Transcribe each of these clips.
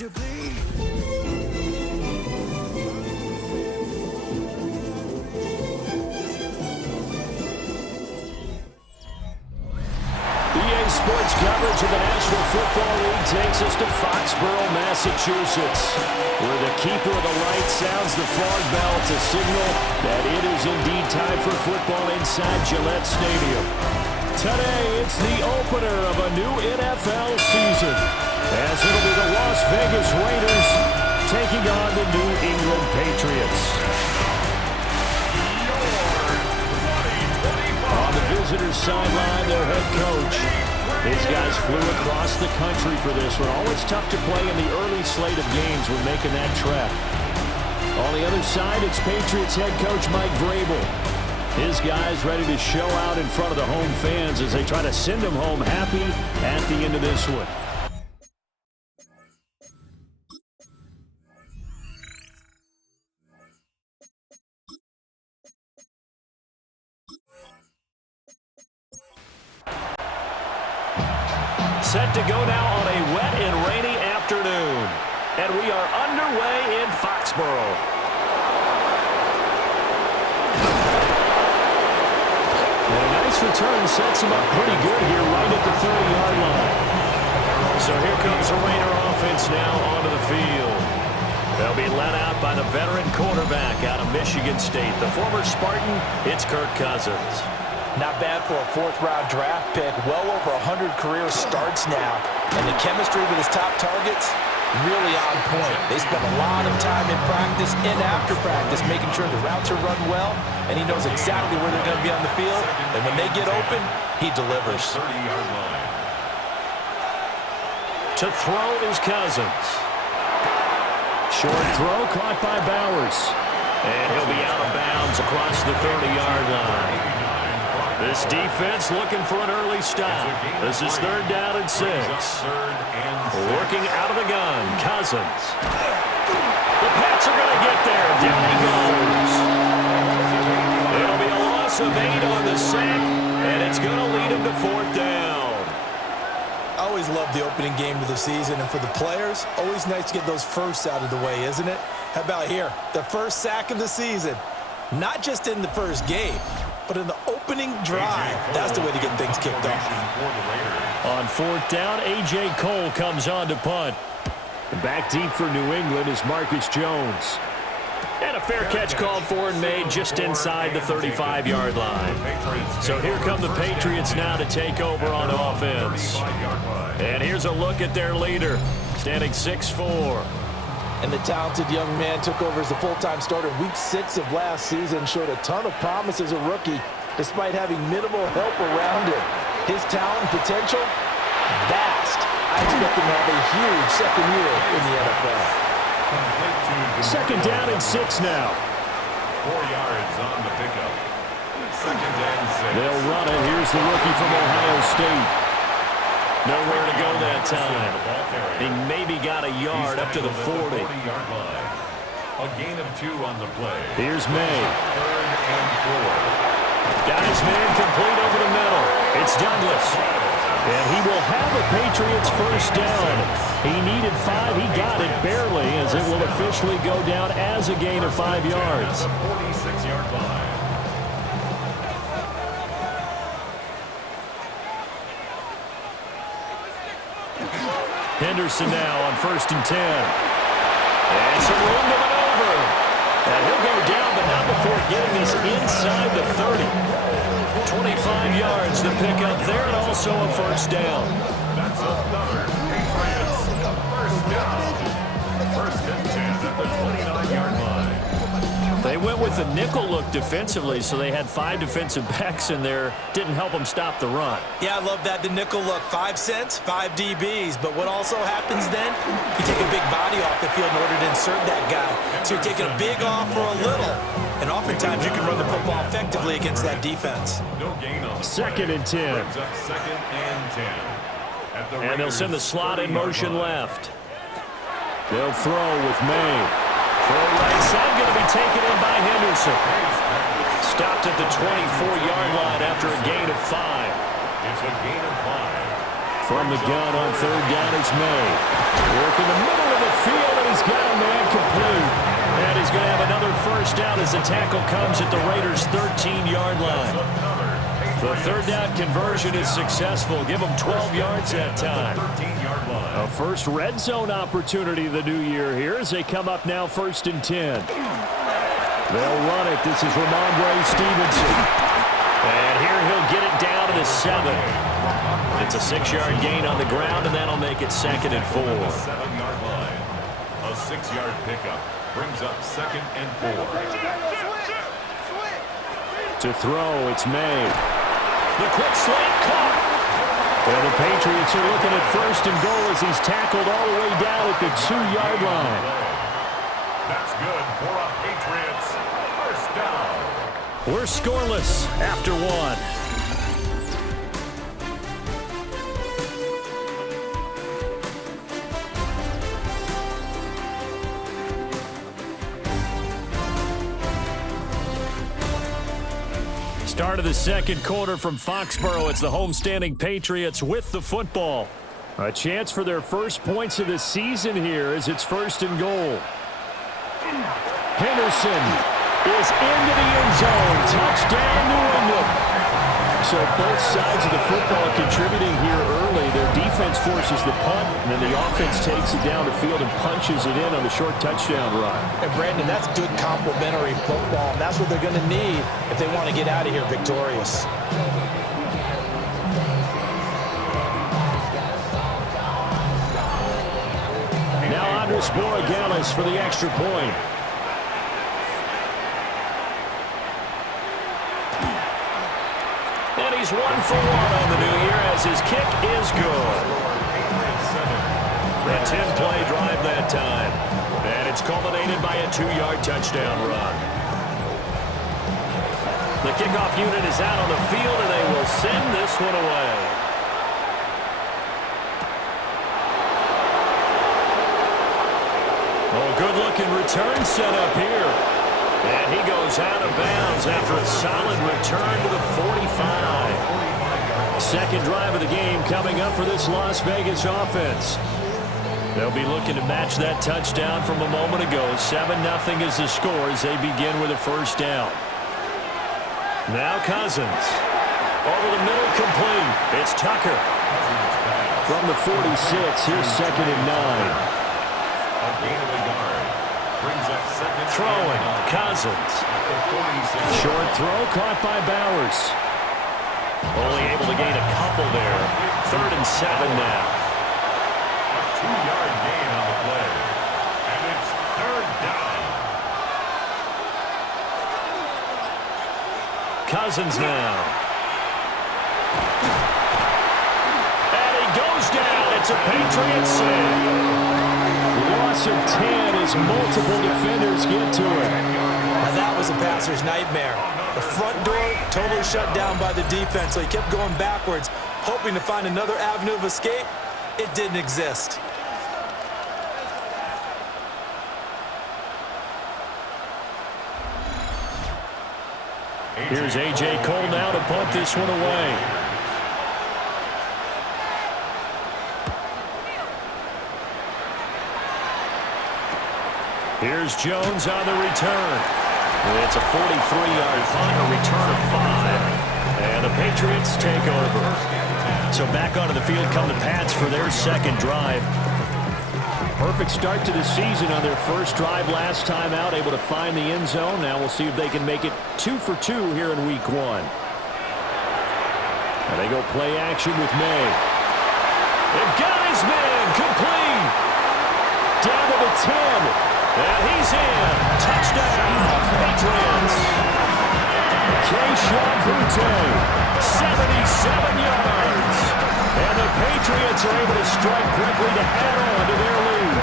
to bleed. EA Sports coverage of the National Football League takes us to Foxboro, Massachusetts, where the keeper of the light sounds the fog bell to signal that it is indeed time for football inside Gillette Stadium. Today, it's the opener of a new NFL season, as it'll be the Las Vegas Raiders taking on the New England Patriots. On the visitors' sideline, their head coach. These guys flew across the country for this one. Always tough to play in the early slate of games when making that trek. On the other side, it's Patriots head coach Mike Vrabel. His guys ready to show out in front of the home fans as they try to send them home happy at the end of this one. Set to go now on a wet and rainy afternoon. And we are underway in Foxboro. And a nice return sets him up pretty good here right at the 30-yard line. So here comes the Raider offense now onto the field. They'll be led out by the veteran quarterback out of Michigan State. The former Spartan, it's Kirk Cousins. Not bad for a fourth-round draft pick. Well over 100 career starts now. And the chemistry with his top targets, really on point. They spend a lot of time in practice and after practice making sure the routes are run well, and he knows exactly where they're going to be on the field. And when they get open, he delivers. To throw is Cousins. Short throw caught by Bowers. And he'll be out of bounds across the 30-yard line. This defense looking for an early stop. This is 3rd down and 6. Working out of the gun, Cousins. The Pats are going to get there. Down he goes. It'll be a loss of 8 on the sack, and it's going to lead him to 4th down. I always love the opening game of the season, and for the players, always nice to get those firsts out of the way, isn't it? How about here? The first sack of the season. Not just in the first game, but in the opening drive. That's the way to get things kicked off. On 4th down, A.J. Cole comes on to punt. Back deep for New England is Marcus Jones. And a fair catch called for and made just inside the 35-yard line. So here come the Patriots now to take over on offense. And here's a look at their leader, standing 6'4". And the talented young man took over as a full-time starter week 6 of last season, showed a ton of promise as a rookie, despite having minimal help around him. His talent and potential, vast. I expect him to have a huge second year in the NFL. 2nd down and 6 now. 4 yards on the pickup. 2nd and 6. They'll run it. Here's the rookie from Ohio State. Nowhere to go that time. He maybe got a yard up to the 40. A gain of 2 on the play. Here's May. 3rd and 4. Got his man complete over the middle. It's Douglas. And he will have a Patriots first down. He needed 5. He got it barely, as it will officially go down as a gain of 5 yards. 46-yard line. Henderson now on 1st and 10. And some room to maneuver. And he'll go down, but not before getting this inside the 30. 25 yards to pick up there, and also a first down. That's another Patriots first down. 1st and 10 at the 29-yard line. They went with a nickel look defensively, so they had 5 defensive backs in there. Didn't help them stop the run. Yeah, I love that, the nickel look. 5 cents, 5 DBs. But what also happens then, you take a big body off the field in order to insert that guy. So you're taking a big off for a little. And oftentimes you can run the football effectively against that defense. No gain on the 2nd and 10. Brings up 2nd and 10. And they'll send the slot in motion left. They'll throw with May. Throw right side, going to be taken in by Henderson. Stopped at the 24-yard line after a gain of 5. It's a gain of 5. From the gun on 3rd down, it's May. Work in the middle of the He's got a man complete. And he's going to have another first down as the tackle comes at the Raiders' 13-yard line. The third down conversion is successful. Give them 12 yards that time. A first red zone opportunity the new year here as they come up now 1st and 10. They'll run it. This is Ramondre Stevenson. And here he'll get it down to the 7. It's a 6-yard gain on the ground, and that'll make it 2nd and 4. 7-yard line. A 6-yard pickup brings up 2nd and 4. To throw, it's made. The quick slant caught. And the Patriots are looking at 1st and goal as he's tackled all the way down at the 2-yard line. That's good for a Patriots first down. We're scoreless after 1. Start of the second quarter from Foxboro. It's the homestanding Patriots with the football. A chance for their first points of the season here as it's 1st and goal. Henderson is into the end zone. Touchdown, New England. So both sides of the football contributing here early. Their defense forces the punt, and then the offense takes it down the field and punches it in on the short touchdown run. And Brandon, that's good complementary football. And that's what they're going to need if they want to get out of here victorious. Now Andres Borregales for the extra point. And he's 1 for 1 on the new year as his kick is good. A 10-play drive that time. And it's culminated by a 2-yard touchdown run. The kickoff unit is out on the field, and they will send this one away. Oh, good-looking return set up here. And he goes out of bounds after a solid return to the 45. Second drive of the game coming up for this Las Vegas offense. They'll be looking to match that touchdown from a moment ago. 7-0 is the score as they begin with a first down. Now Cousins. Over the middle, complete. It's Tucker. From the 46, here's 2nd and 9. A gain of a yard. Brings up 2nd. Throwing, Cousins. Short throw caught by Bowers. Only able to gain a couple there. 3rd and 7 now. A 2-yard gain on the play. And it's 3rd down. Cousins now. And he goes down. It's a Patriots save. Loss of 10 as multiple defenders get to it. Now that was a passer's nightmare. The front door totally shut down by the defense, so he kept going backwards, hoping to find another avenue of escape. It didn't exist. Here's A.J. Cole now to punt this one away. Here's Jones on the return. It's a 43-yard punt, a return of 5. And the Patriots take over. So back onto the field come the Pats for their second drive. Perfect start to the season on their first drive last time out, able to find the end zone. Now we'll see if they can make it 2 for 2 here in week 1. And they go play action with May. They've got his man complete. Down to the 10. And he's in. Touchdown, Patriots. Keyshawn Boutte, 77 yards. And the Patriots are able to strike quickly to add on to their lead.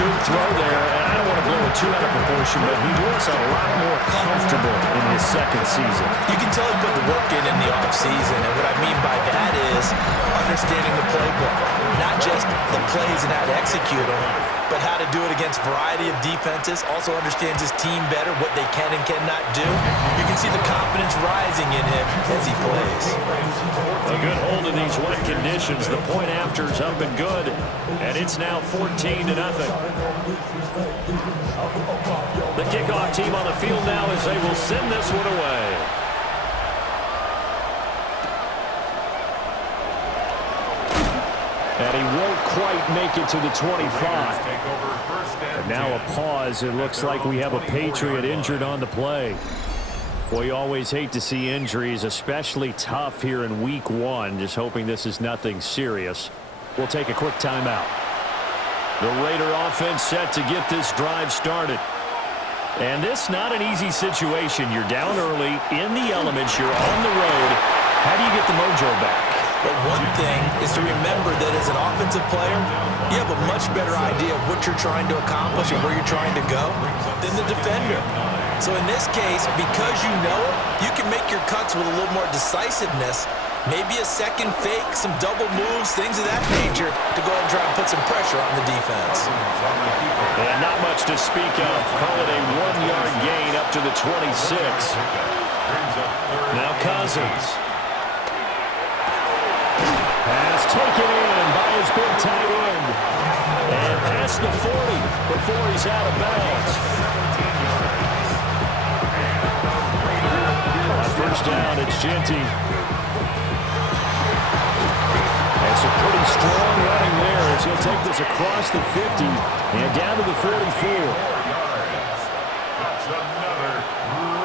Good throw there, and I don't want to blow it too out of proportion, but he looks a lot more comfortable in his second season. You can tell he put the work in the offseason, and what I mean by that is understanding the playbook. Not just the plays and how to execute them, but how to do it against a variety of defenses. Also understands his team better, what they can and cannot do. You can see the confidence rising in him as he plays. A good hold in these wet conditions. The point after's up and good, and it's now 14-0. The kickoff team on the field now as they will send this one away. And he won't quite make it to the 25. And now a pause. It looks like we have a Patriot injured on the play. Well, you always hate to see injuries, especially tough here in week one. Just hoping this is nothing serious. We'll take a quick timeout. The Raider offense set to get this drive started. And this not an easy situation. You're down early, in the elements, you're on the road. How do you get the mojo back? But one thing is to remember that as an offensive player, you have a much better idea of what you're trying to accomplish and where you're trying to go than the defender. So in this case, because you know it, you can make your cuts with a little more decisiveness, maybe a second fake, some double moves, things of that nature to go ahead and try and put some pressure on the defense. And not much to speak of. Call it a 1-yard gain up to the 26. Now Cousins. Pass taken in by his big tight end. And past the 40 before he's out of bounds. On first down, it's Genty. And some pretty strong running there as he'll take this across the 50 and down to the 44. That's another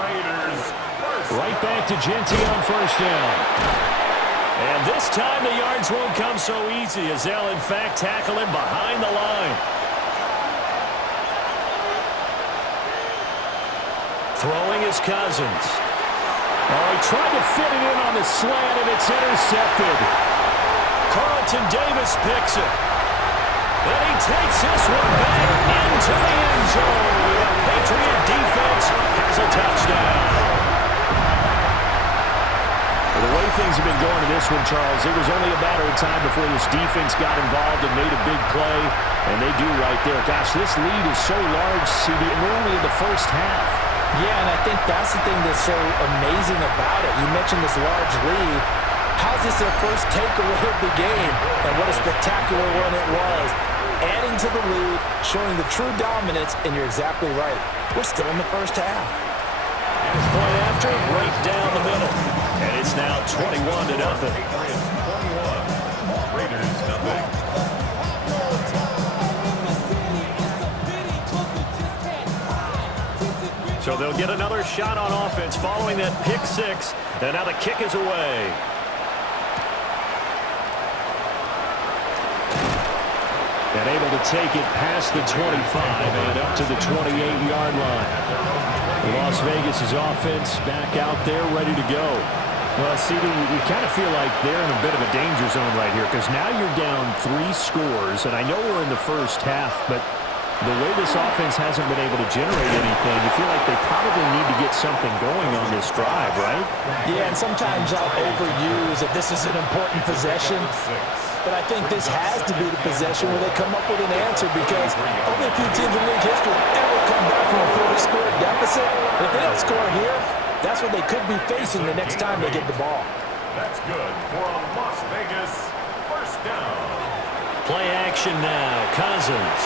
Raiders first. Right back to Genty on first down. And this time the yards won't come so easy as they'll, in fact, tackle him behind the line. Throwing is Cousins. Oh, he tried to fit it in on the slant, and it's intercepted. Carlton Davis picks it. Then he takes this one back into the end zone. The Patriot defense has a touchdown. The way things have been going to this one, Charles, it was only a matter of time before this defense got involved and made a big play, and they do right there. Gosh, this lead is so large, CD, and we're only in the first half. Yeah, and I think that's the thing that's so amazing about it. You mentioned this large lead. How's this their first takeaway of the game? And what a spectacular one it was. Adding to the lead, showing the true dominance, and you're exactly right. We're still in the first half. Point after, right down the middle. And it's now 21-0. Raiders nothing. So they'll get another shot on offense following that pick six. And now the kick is away. And able to take it past the 25 and up to the 28-yard line. Las Vegas' offense back out there ready to go. Well, CD, we kind of feel like they're in a bit of a danger zone right here because now you're down 3 scores, and I know we're in the first half, but the way this offense hasn't been able to generate anything, you feel like they probably need to get something going on this drive, right? Yeah, and sometimes I'll overuse that this is an important possession, but I think this has to be the possession where they come up with an answer because only a few teams in league history have ever come back from a 40-score deficit. And if they don't score here, that's what they could be facing the next time they get the ball. That's good for a Las Vegas first down. Play action now. Cousins.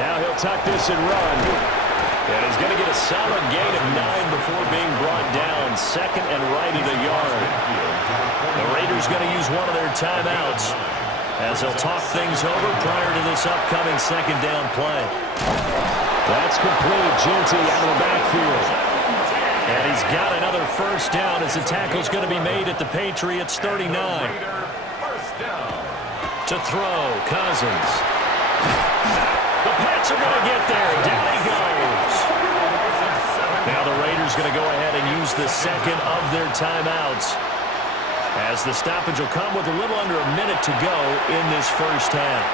Now he'll tuck this and run. And he's going to get a solid gain of 9 before being brought down. Second and right at a yard. The Raiders going to use one of their timeouts as they'll talk things over prior to this upcoming second down play. That's complete. Genty out of the backfield. And he's got another first down as the tackle's going to be made at the Patriots 39. To throw, Cousins. The Pats are going to get there. Down he goes. Now the Raiders going to go ahead and use the second of their timeouts as the stoppage will come with a little under a minute to go in this first half.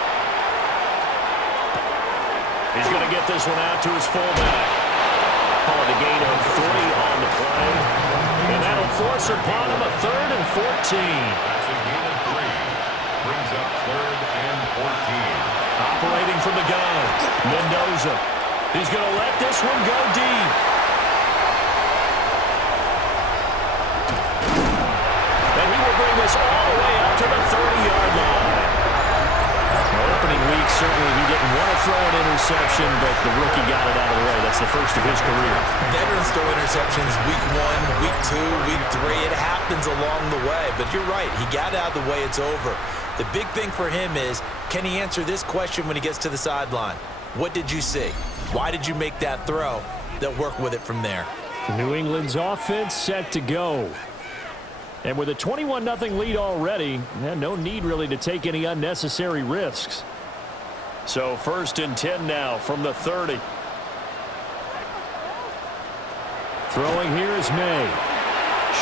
He's going to get this one out to his fullback. Calling a gain of 3 on the play. And that'll force upon him a 3rd and 14. That's a gain of 3. Brings up 3rd and 14. Operating from the gun, Mendoza. He's going to let this one go deep. And he will bring this all the way up to the 30-yard line. Opening week, certainly he didn't want to throw an interception, but the rookie got it out of the way. That's the first of his career. Veterans throw interceptions week 1, week 2, week 3. It happens along the way. But you're right. He got out of the way. It's over. The big thing for him is, can he answer this question when he gets to the sideline? What did you see? Why did you make that throw? They'll work with it from there. New England's offense set to go. And with a 21-0 lead already, no need really to take any unnecessary risks. So 1st and 10 now from the 30. Throwing here is May.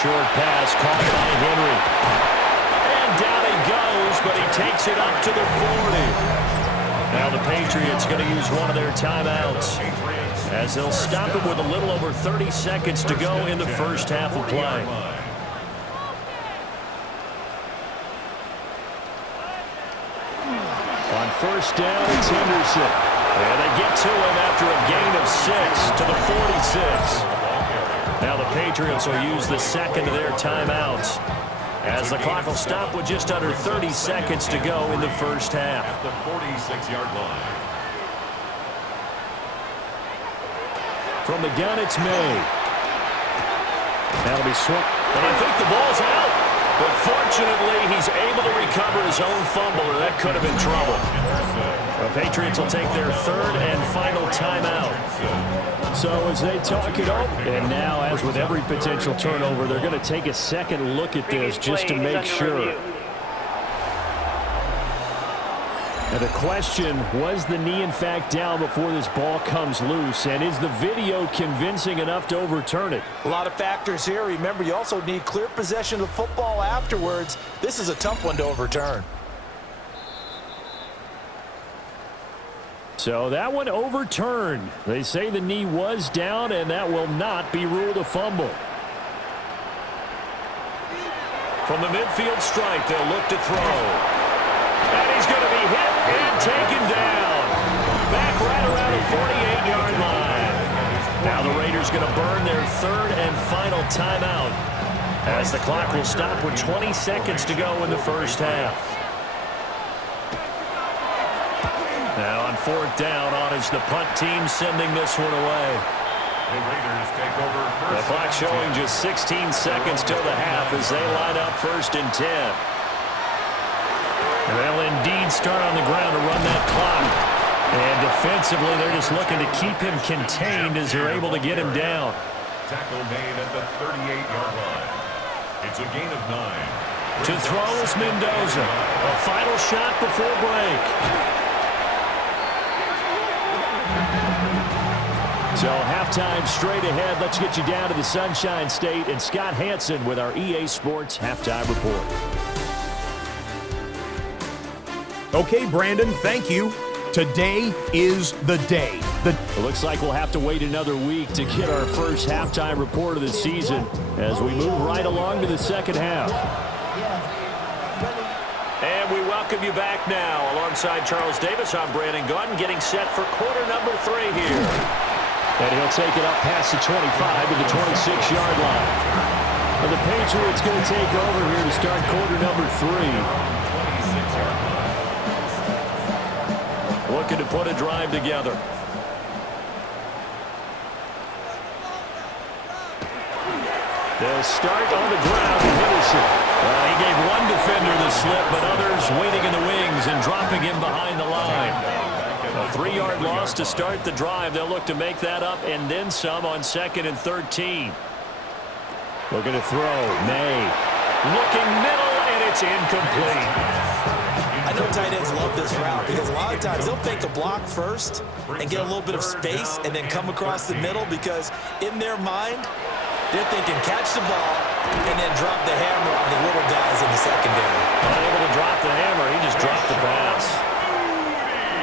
Short pass caught by Henry. And down he goes, but he takes it up to the 40. Now the Patriots going to use one of their timeouts as they'll stop him with a little over 30 seconds to go in the first half of play. On 1st down, it's Henderson. And they get to him after a gain of 6 to the 46. Now the Patriots will use the second of their timeouts as the clock will stop with just under 30 seconds to go in the first half. At the 46-yard line. From the gun, it's May. That'll be swapped. And I think the ball's out. But fortunately, he's able to recover his own fumble, or that could have been trouble. The Patriots will take their 3rd and final timeout. So as they talk it over, and now, as with every potential turnover, they're going to take a second look at this just to make sure. And the question, was the knee in fact down before this ball comes loose? And is the video convincing enough to overturn it? A lot of factors here. Remember, you also need clear possession of the football afterwards. This is a tough one to overturn. So that one overturned. They say the knee was down, and that will not be ruled a fumble. From the midfield stripe, they'll look to throw. And he's going to be hit and taken down. Back right around the 48-yard line. Now the Raiders going to burn their 3rd and final timeout as the clock will stop with 20 seconds to go in the first half. Now on 4th down, on is the punt team sending this one away. The Raiders take over first. The clock showing just 16 seconds till the half as they line up 1st and 10. And they'll indeed start on the ground to run that clock. And defensively, they're just looking to keep him contained as they're able to get him down. Tackle made at the 38-yard line. It's a gain of 9. To throw is Mendoza. A final shot before break. So halftime straight ahead. Let's get you down to the Sunshine State and Scott Hansen with our EA Sports Halftime Report. Okay, Brandon, thank you. Today is the day. It looks like we'll have to wait another week to get our first halftime report of the season as we move right along to the second half. And we welcome you back now. Alongside Charles Davis, I'm Brandon Gaudin, getting set for quarter number 3 here. And he'll take it up past the 25 to the 26-yard line. And the Patriots going to take over here to start quarter number 3. Looking to put a drive together. They'll start on the ground with Henderson. He gave one defender the slip, but others waiting in the wings and dropping him behind the line. A 3-yard loss to start the drive. They'll look to make that up and then some on 2nd and 13. Looking to throw. May. Looking middle, and it's incomplete. I know tight ends love this route because a lot of times they'll fake a block first and get a little bit of space and then come across the middle because in their mind, they're thinking catch the ball and then drop the hammer on the little guys in the secondary. Unable to drop the hammer, he just dropped the pass.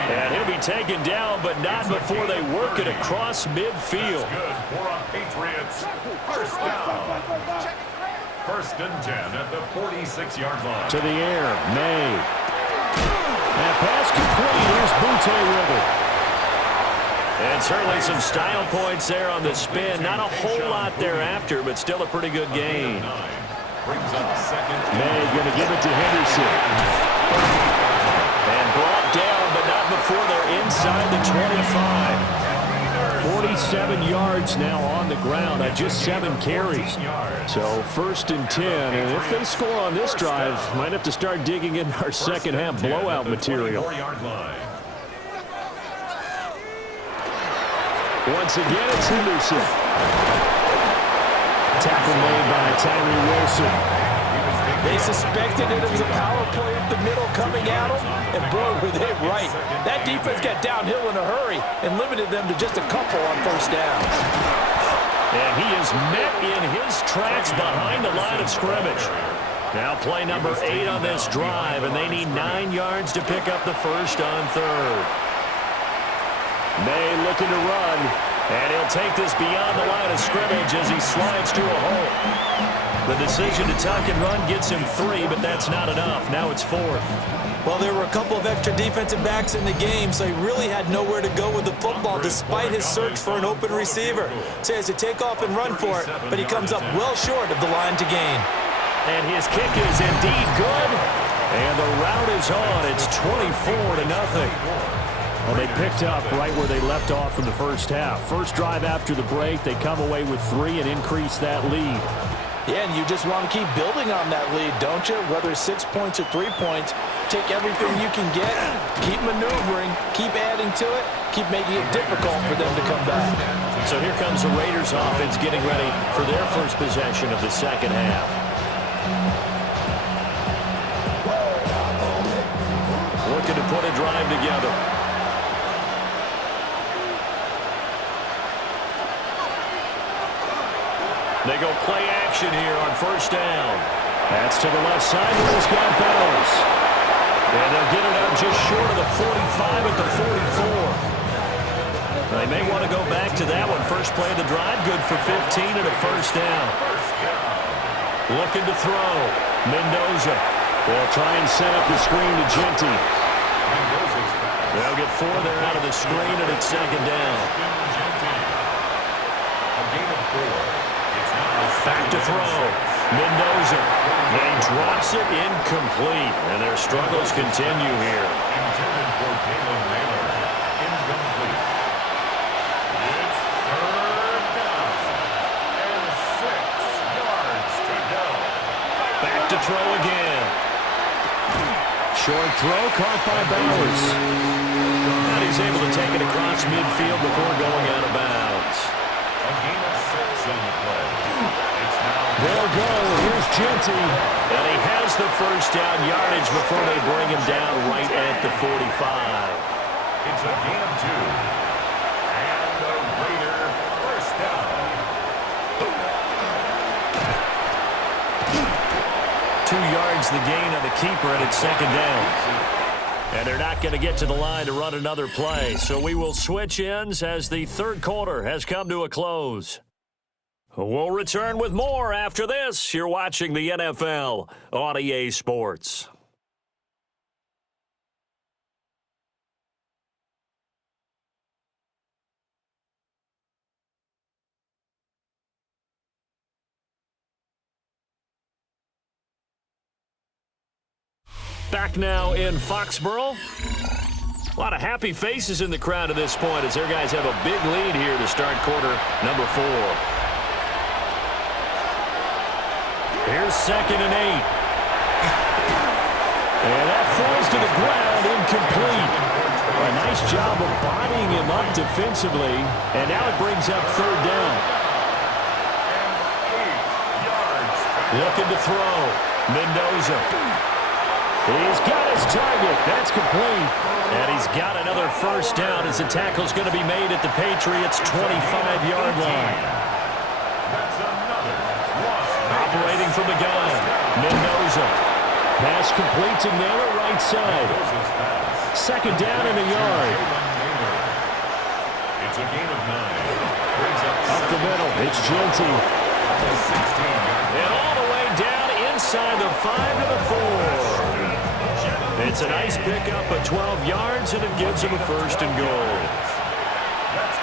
And he'll be taken down, but not before they work it across midfield. Good for a Patriots. First down. 1st and 10 at the 46-yard line. To the air, May. That pass complete. Here's And certainly some style points there on the spin. Not a whole lot thereafter, but still a pretty good gain. May going to give it to Henderson. And brought down, but not before they're inside the 25. 47 yards now on the ground on just 7 carries. So 1st and 10. And if they score on this drive, might have to start digging in our second half blowout material. Once again, it's Henderson. Tackle made by Tyree Wilson. They suspected it was a power play up the middle coming at them, and boy, were they right. That defense got downhill in a hurry and limited them to just a couple on 1st down. And he is met in his tracks behind the line of scrimmage. Now play number 8 on this drive, and they need 9 yards to pick up the 1st on 3rd. May looking to run. And he'll take this beyond the line of scrimmage as he slides to a hole. The decision to tuck and run gets him 3, but that's not enough. Now it's 4th. Well, there were a couple of extra defensive backs in the game, so he really had nowhere to go with the football despite his search for an open receiver. So he has to take off and run for it, but he comes up well short of the line to gain. And his kick is indeed good. And the route is on. It's 24-0. Well, they picked up right where they left off in the 1st half. First drive after the break, they come away with 3 and increase that lead. Yeah, and you just want to keep building on that lead, don't you? Whether 6 points or 3 points, take everything you can get, keep maneuvering, keep adding to it, keep making it difficult for them to come back. So here comes the Raiders offense getting ready for their first possession of the second half. Looking to put a drive together. They go play action here on 1st down. That's to the left side where he's got Bowers. And they'll get it up just short of the 45 at the 44. They may want to go back to that one. First play of the drive, good for 15 and a 1st down. Looking to throw. Mendoza. They'll try and set up the screen to Genty. They'll get 4 there out of the screen, and it's 2nd down. Back to throw. Mendoza. They drops it incomplete, and their struggles continue here. Intended for Caleb Naylor. Incomplete. It's 3rd down. And 6 yards to go. Back to throw again. Short throw caught by Bowers. And he's able to take it across midfield before going out of bounds. A gain of 6 on the play. It's now They'll go. Here's Genty. And he has the 1st down yardage before they bring him down right at the 45. It's a gain of 2. And the Raider 1st down. 2 yards the gain on the keeper, and it's 2nd down. And they're not going to get to the line to run another play. So we will switch ends as the 3rd quarter has come to a close. We'll return with more after this. You're watching the NFL on EA Sports. Back now in Foxboro. A lot of happy faces in the crowd at this point as their guys have a big lead here to start quarter number 4. Here's 2nd and 8. And that falls to the ground, incomplete. A nice job of bodying him up defensively. And now it brings up 3rd down. Looking to throw. Mendoza. He's got his target. That's complete. And he's got another 1st down as the tackle's going to be made at the Patriots' 25-yard line. That's another loss. Operating from the gun. Mendoza. Pass complete to Naylor, right side. 2nd down and a yard. It's a gain of 9. Up the middle. It's Genty. And all the way down inside the 5 to the 4. It's a nice pickup of 12 yards, and it gives him a 1st and goal.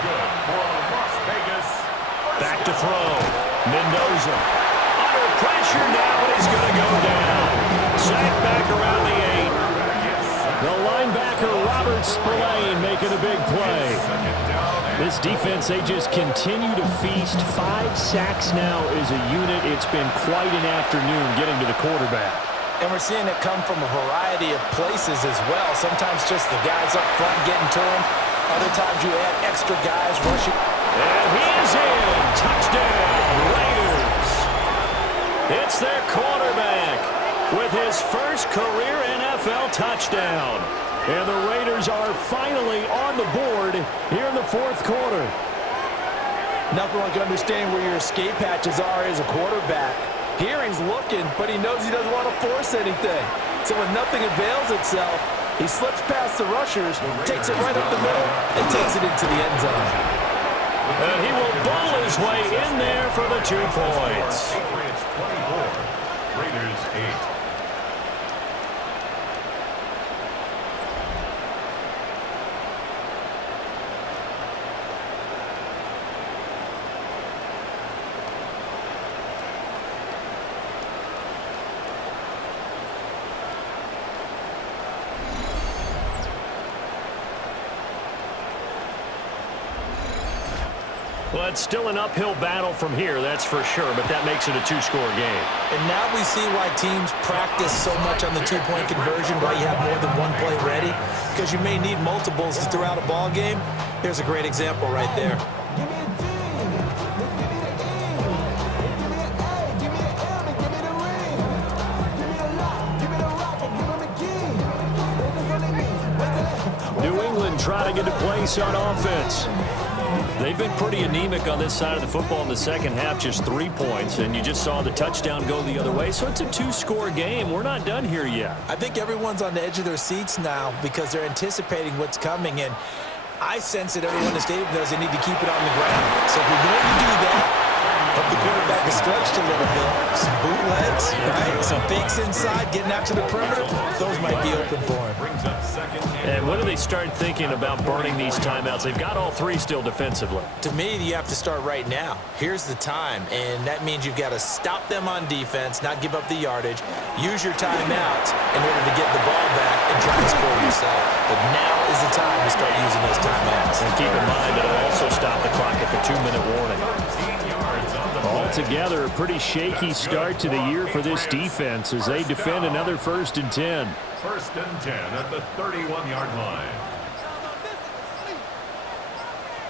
good for a Las Vegas. Back to throw. Mendoza. Under pressure now, and he's going to go down. Sacked back around the 8. The linebacker, Robert Spillane, making a big play. This defense, they just continue to feast. 5 sacks now as a unit. It's been quite an afternoon getting to the quarterback. And we're seeing it come from a variety of places as well. Sometimes just the guys up front getting to him. Other times you add extra guys rushing. And he is in. Touchdown, Raiders. It's their quarterback with his first career NFL touchdown. And the Raiders are finally on the board here in the 4th quarter. Nothing like understanding where your escape hatches are as a quarterback. Here he's looking, but he knows he doesn't want to force anything. So when nothing avails itself, he slips past the rushers, takes it right up the middle, and takes it into the end zone. And he will bowl his way in there for the 2 points. Patriots 24, Raiders 8. Well, it's still an uphill battle from here, that's for sure, but that makes it a 2-score game. And now we see why teams practice so much on the 2-point conversion, why you have more than one play ready, because you may need multiples throughout a ball game. Here's a great example right there. New England trying to get a place on offense. They've been pretty anemic on this side of the football in the second half, just 3 points, and you just saw the touchdown go the other way. So it's a 2-score game. We're not done here yet. I think everyone's on the edge of their seats now because they're anticipating what's coming, and I sense that everyone in the stadium knows they need to keep it on the ground. So if you're going to do that, hope the quarterback is stretched a little bit. Some bootlegs, right? Some fakes inside, getting out to the perimeter. Those might be open for him. And when do they start thinking about burning these timeouts? They've got all 3 still defensively. To me, you have to start right now. Here's the time, and that means you've got to stop them on defense, not give up the yardage, use your timeouts in order to get the ball back and try and score yourself. But now is the time to start using those timeouts. And keep in mind that it'll also stop the clock at the 2-minute warning. Altogether, a pretty shaky start to the year for this defense as they defend another 1st and 10. 1st and 10 at the 31-yard line.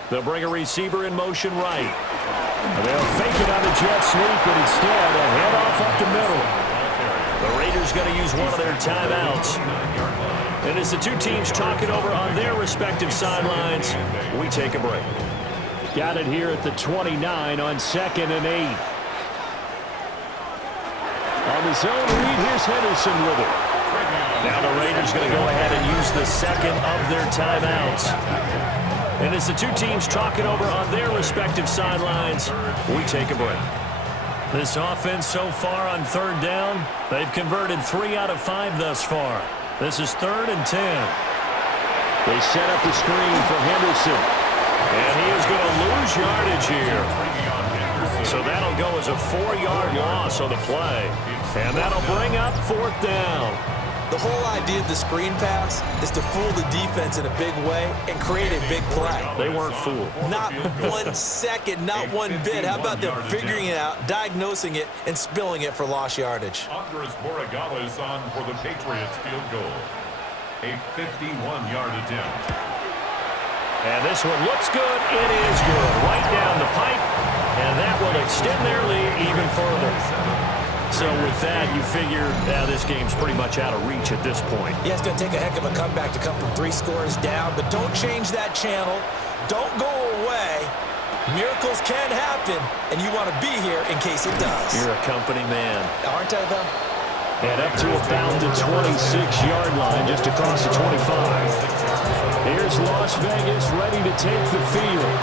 They'll bring a receiver in motion right. They'll fake it on a jet sweep, but instead a handoff up the middle. The Raiders going to use one of their timeouts. And as the 2 teams talk it over on their respective sidelines, we take a break. Got it here at the 29 on 2nd and 8. On the zone read, here's Henderson with it. Now the Raiders going to go ahead and use the 2nd of their timeouts. And as the 2 teams talk it over on their respective sidelines, we take a break. This offense so far on 3rd down, they've converted 3 out of 5 thus far. This is 3rd and 10. They set up the screen for Henderson. And he is going to lose yardage here. So that'll go as a 4-yard loss on the play. And that'll bring up 4th down. The whole idea of the screen pass is to fool the defense in a big way and create a big play. They weren't fooled. Not 1 second, not 1 bit. How about them figuring it out, diagnosing it, and spilling it for lost yardage? Andres Borregales on for the Patriots field goal. A 51-yard attempt. And this one looks good. It is good. Right down the pipe. And that will extend their lead even further. So with that, you figure this game's pretty much out of reach at this point. Yeah, it's going to take a heck of a comeback to come from 3 scores down. But don't change that channel. Don't go away. Miracles can happen. And you want to be here in case it does. You're a company man. Aren't I, though? And up to about the 26-yard line, just across the 25. Here's Las Vegas ready to take the field.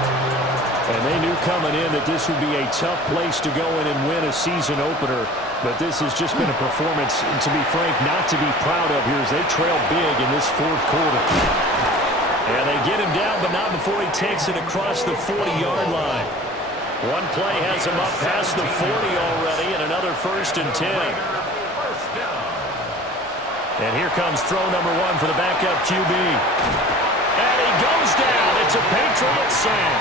And they knew coming in that this would be a tough place to go in and win a season opener. But this has just been a performance, to be frank, not to be proud of here as they trail big in this 4th quarter. And they get him down, but not before he takes it across the 40-yard line. One play has him up past the 40 already, and another 1st and 10. And here comes throw number 1 for the backup QB. And he goes down. It's a Patriot sack.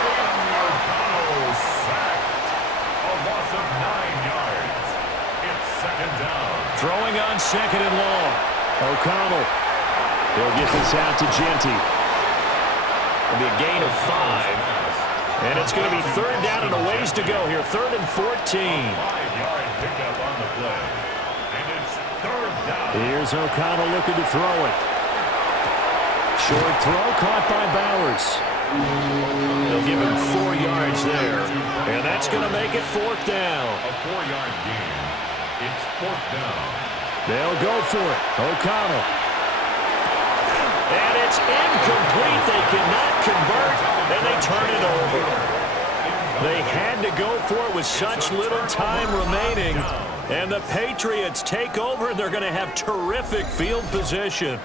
O'Connell sacked. A loss of 9 yards. It's 2nd down. Throwing on 2nd and long. O'Connell. He'll get this out to Genty. It'll be a gain of 5. And it's going to be 3rd down and a ways to go here. 3rd and 14. 5-yard pickup on the play. And it's 3rd down. Here's O'Connell looking to throw it. Short throw caught by Bowers. They'll give him 4 yards there. And that's going to make it 4th down. A 4-yard gain. It's 4th down. They'll go for it. O'Connell. And it's incomplete. They cannot convert, and they turn it over. They had to go for it with such little time remaining. And the Patriots take over, and they're going to have terrific field position.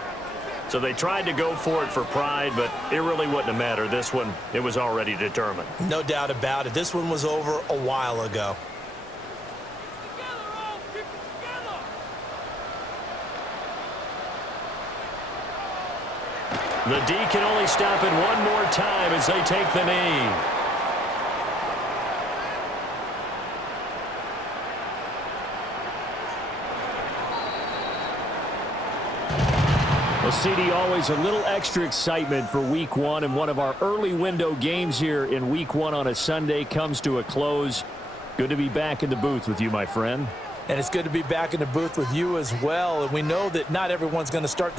So they tried to go for it for pride, but it really wouldn't have mattered. This one, it was already determined. No doubt about it. This one was over a while ago. The D can only stop it one more time as they take the knee. Well, CD, always a little extra excitement for Week 1, and one of our early window games here in Week 1 on a Sunday comes to a close. Good to be back in the booth with you, my friend. And it's good to be back in the booth with you as well. And we know that not everyone's going to start